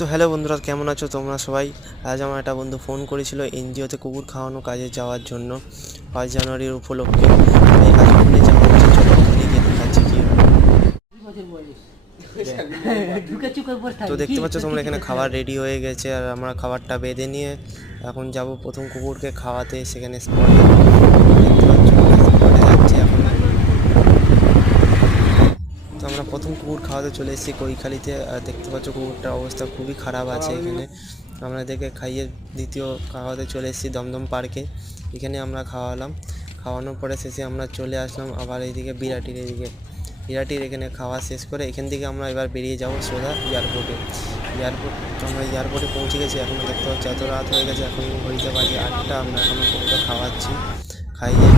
তো হ্যালো বন্ধুরা, কেমন আছো তোমরা সবাই? আজ আমার একটা বন্ধু ফোন করেছিল এনজিওতে কুকুর খাওয়ানো কাজে যাওয়ার জন্য 5 জানুয়ারির উপলক্ষে। তাই আজ ওখানে যাওয়া হচ্ছে। চলো ওখানে গিয়ে দেখাচ্ছি কি হয়। তো দেখতে পাচ্ছ তোমরা এখানে খাবার রেডি হয়ে গেছে, আর আমরা খাবারটা বেঁধে নিয়ে এখন যাব প্রথম কুকুরকে খাওয়াতে সেখানে স্পটে। দেখতে পাচ্ছ স্পটে যাচ্ছি এখন। তো আমরা প্রথম কুকুর খাওয়াতে চলে এসেছি কৈখালিতে, আর দেখতে পাচ্ছ কুকুরটার অবস্থা খুবই খারাপ আছে এখানে। আমরা দেখে খাইয়ে দ্বিতীয় খাওয়াতে চলে এসেছি দমদম পার্কে। এখানে আমরা খাওয়ালাম, খাওয়ানোর পরে শেষে আমরা চলে আসলাম আবার এইদিকে বিরাটির এখানে খাওয়া শেষ করে এখান থেকে আমরা এবার বেরিয়ে যাব সোজা এয়ারপোর্টে। আমরা এয়ারপোর্টে পৌঁছে গেছি। এখন দেখতে পাচ্ছি এত রাত হয়ে গেছে, এখন ঘড়িতে বাজে 8টা। আমরা এখন কুকুরটা খাওয়াচ্ছি, খাইয়ে